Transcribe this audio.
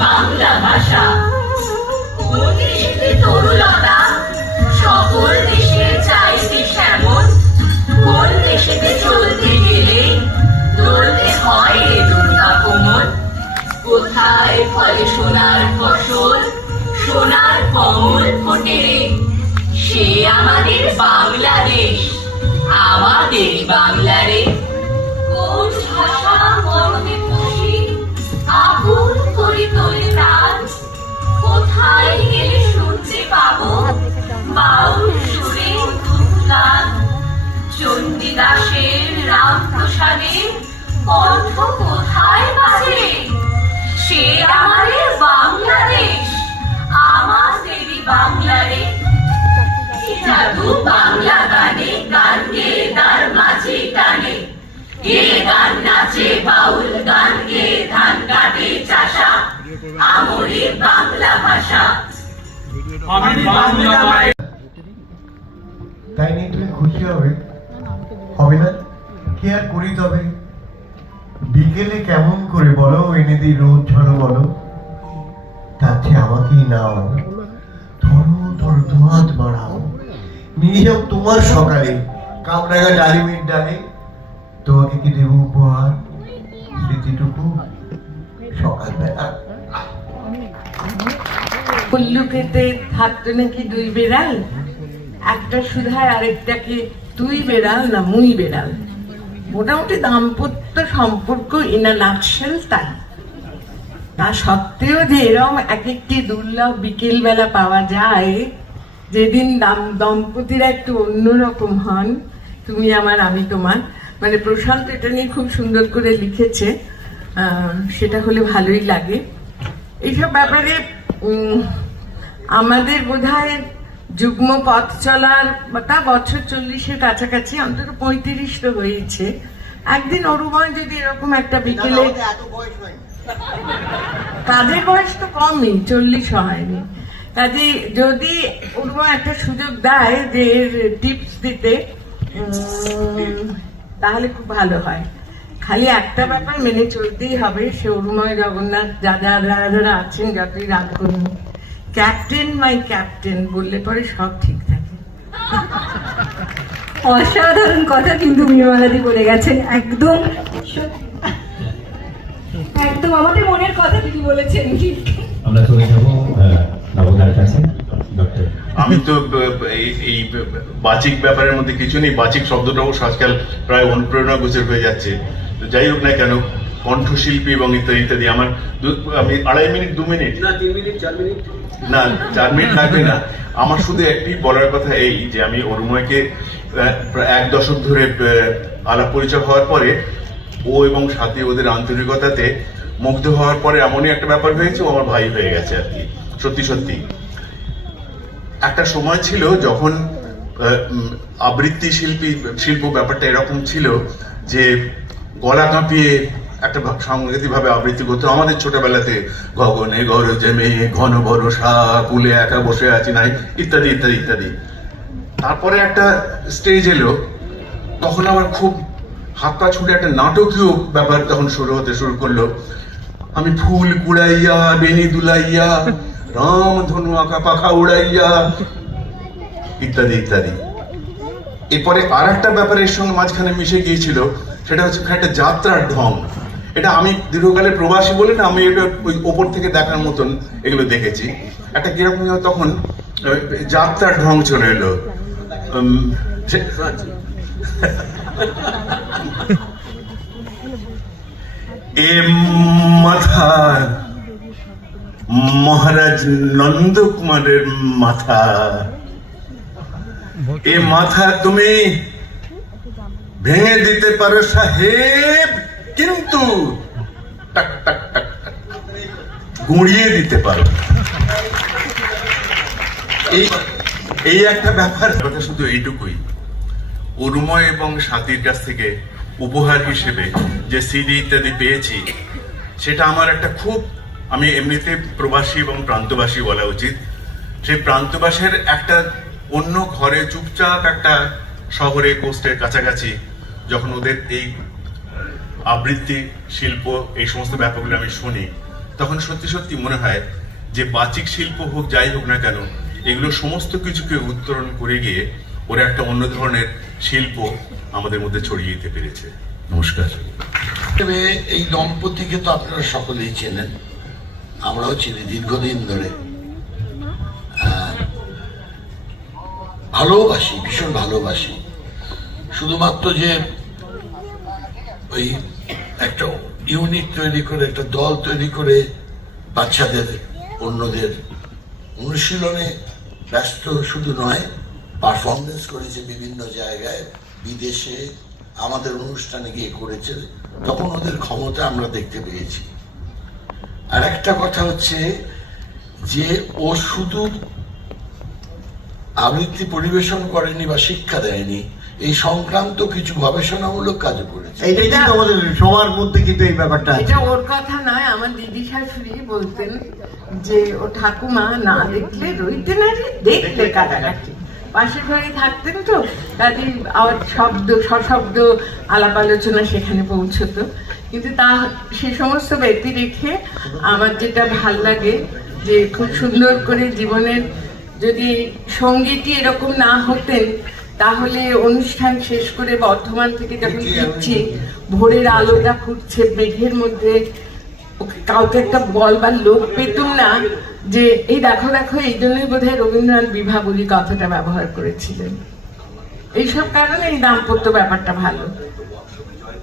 বাংলা ভাষা। দেশেতে তরুলতা সকল দেশে চাইতে শ্যামল কোন দেশেতে চলতে গেলে চলতে হয় রে দুর্গা কোথায় ফলে সোনার ফসল, সোনার কমল ফোটে? রে সে আমাদের বাংলাদেশ, আমাদের বাংলারে চণ্ডীদাসের কণ্ঠ কোথায় বাজে সে আমাদের বাংলাদেশ। আমাদেরই বাংলারে। জাদু বাংলা গানে গান গে তার মাঝে টানে। গে গান নাচে বাউল গান গে ধান কাটে চাষা। আমরে বাংলা ভাষা। আমি বাংলা তাই নিয়ে তুমি খুশি হবে। হবে না? কি আর করি তবে? বিকেলে কেমন করে বলো? এনে দিই রোদ ঝড়ো বলো। তার চেয়ে আমাকেই নাও। ধরো ধরো দুহাত বাড়াও। নিয়ে যাও তোমার সকালে। কামরাগা ডালিমের ডালে। তোমাকে কি দেবো উপহার? স্মৃতিটুকু? সকালবেলা। উল্লুকেতে থাকতো নাকি দুই বেড়াল? একটা সুধায় আরেকটাকে তুই বেড়াল না মুই বেড়াল? মোটামুটি দাম্পত্য সম্পর্ক ইনা নাকশেল তাই। তা সত্ত্বেও যে এরম এক একটি দুর্লভ বিকেল বেলা পাওয়া যায়, যেদিন দাম- দম্পতিরা একটু অন্যরকম হন, তুমি আমার, আমি তোমার। মানে প্রশান্ত এটা নিয়ে খুব সুন্দর করে লিখেছে সেটা হলে ভালোই লাগে। এইসব ব্যাপারে আমাদের বোধহয় যুগ্ম পথ চলার তা বছর চল্লিশের কাছাকাছি অন্তত পঁয়ত্রিশ তো হয়েছে। একদিন অরুময় যদি এরকম একটা বিকেলে তাদের বয়স তো কমই চল্লিশ হয়নি। কাজে যদি অরুময় একটা সুযোগ দেয় যে টিপস দিতে তাহলে খুব ভালো হয়। খালি একটা ব্যাপার মেনে চলতেই হবে সে অরুময় জগন্নাথ যা যা যারা যারা আছেন যতই রাগ করুন। ক্যাপ্টেন মাই ক্যাপ্টেন বললে পরে সব ঠিক থাকে। অসাধারণ কথা কিন্তু মীরমালাদি বলে গেছেন একদম একদম আমাদের মনের কথা তিনি বলেছেন। আমরা চলে যাব নবদার কাছে আমি তো এই বাচিক ব্যাপারের মধ্যে কিছু নেই। বাচিক শব্দটা অবশ্য আজকাল প্রায় অনুপ্রেরণা গোচর হয়ে যাচ্ছে। তো যাই হোক না কেন কণ্ঠশিল্পী এবং ইত্যাদি ইত্যাদি। আমার আমি আড়াই মিনিট দু মিনিট? না তিন মিনিট চার মিনিট। না চার মিনিট লাগবে না। আমার শুধু একটি বলার কথা এই যে আমি অরুময়কে এক দশক ধরে আলাপ পরিচয় হওয়ার পরে ও এবং সাথে ওদের আন্তরিকতাতে মুগ্ধ হওয়ার পরে এমনই একটা ব্যাপার হয়েছে ও আমার ভাই হয়ে গেছে আর কি। সত্যি সত্যি। একটা সময় ছিল যখন আবৃত্তি শিল্পী শিল্প ব্যাপারটা এরকম ছিল যে গলা কাঁপিয়ে একটা সাংঘাতিক ভাবে আবৃত্তি করতো আমাদের ছোটবেলাতে গগনে গরজে মেয়ে ঘন বরসা কুলে একা বসে আছি, নাই, ইত্যাদি ইত্যাদি ইত্যাদি। তারপরে একটা স্টেজ এলো, তখন আমার খুব হাত পা ছুটে একটা নাটকীয় ব্যাপার তখন শুরু হতে শুরু করল। আমি ফুল কুড়াইয়া বেনি দুলাইয়া, রাম ধনু আঁকা পাখা উড়াইয়া, ইত্যাদি ইত্যাদি। এরপরে আর একটা ব্যাপারের সঙ্গে মাঝখানে মিশে গিয়েছিল, সেটা হচ্ছে, একটা যাত্রার ঢং। এটা আমি দীর্ঘকালের প্রবাসী বলে না আমি এটা ওই ওপর থেকে দেখার মতন এগুলো দেখেছি। একটা কীরকম তখন যাত্রার ঢং চলে এলো। উম, সে- এ মাথা মহারাজ নন্দকুমারের মাথা। এ মাথা তুমি ভেঙে দিতে পারো সাহেব। কিন্তু গুঁড়িয়ে দিতে পারো। এই একটা ব্যাপার। কথা শুধু এইটুকুই। উর্ময় এবং সাথীর কাছ থেকে উপহার হিসেবে যে সিডি ইত্যাদি পেয়েছি, সেটা আমার একটা খুব, আমি এমনিতে প্রবাসী এবং প্রান্তবাসী বলা উচিত। সেই প্রান্তবাসের একটা অন্য ঘরে চুপচাপ একটা শহরে কোস্টের কাছাকাছি, যখন ওদের এই আবৃত্তি, শিল্প, এই সমস্ত ব্যাপারগুলো আমি শুনি, তখন সত্যি সত্যি মনে হয় যে বাচিক শিল্প হোক, যাই হোক না কেন, এগুলো সমস্ত কিছুকে উত্তরণ করে গিয়ে ওরা একটা অন্য ধরনের শিল্প আমাদের মধ্যে ছড়িয়ে দিতে পেরেছে। নমস্কার। এই দম্পতিকে তো আপনারা সকলেই চেনেন। আমরাও চিনি দীর্ঘদিন ধরে। ভালোবাসি, ভীষণ ভালোবাসি। শুধুমাত্র যে ওই একটা ইউনিট তৈরি করে, একটা দল তৈরি করে বাচ্চাদের, অন্যদের অনুশীলনে ব্যস্ত শুধু নয় পারফরমেন্স করেছে বিভিন্ন জায়গায়, বিদেশে আমাদের অনুষ্ঠানে গিয়ে করেছে, তখন ওদের ক্ষমতা আমরা দেখতে পেয়েছি। আর একটা কথা হচ্ছে যে ও শুধু আবৃত্তি পরিবেশন করেনি বা শিক্ষা দেয়নি এই সংক্রান্ত কিছু গবেষণামূলক কাজও করেছে কিন্তু আমাদের সবার মধ্যে কিন্তু এই ব্যাপারটা এটা ওর কথা নয় আমার দিদি শাশুড়ি বলতেন যে ও ঠাকুমা না দেখলে রইতে না রে, দেখলে কাটাকাটি। পাশের ঘরে থাকতেন তো কাজে আওয়াজ শব্দ সশব্দ আলাপ আলোচনা সেখানে পৌঁছতো। কিন্তু তা সে সমস্ত ব্যক্তি রেখে আমার যেটা ভালো লাগে যে খুব সুন্দর করে জীবনের যদি সঙ্গীতই এরকম না হতেন তাহলে অনুষ্ঠান শেষ করে বর্ধমান থেকে যখন ফিরছি ভোরের আলোটা ফুটছে মেঘের মধ্যে কাউকে একটা বলবার লোক পেতুম না যে এই দেখো দেখো এই জন্যই বোধ হয় রবীন্দ্রনাথ বিভা বলি কথাটা ব্যবহার করেছিলেন। এইসব কারণে এই দাম্পত্য ব্যাপারটা ভালো।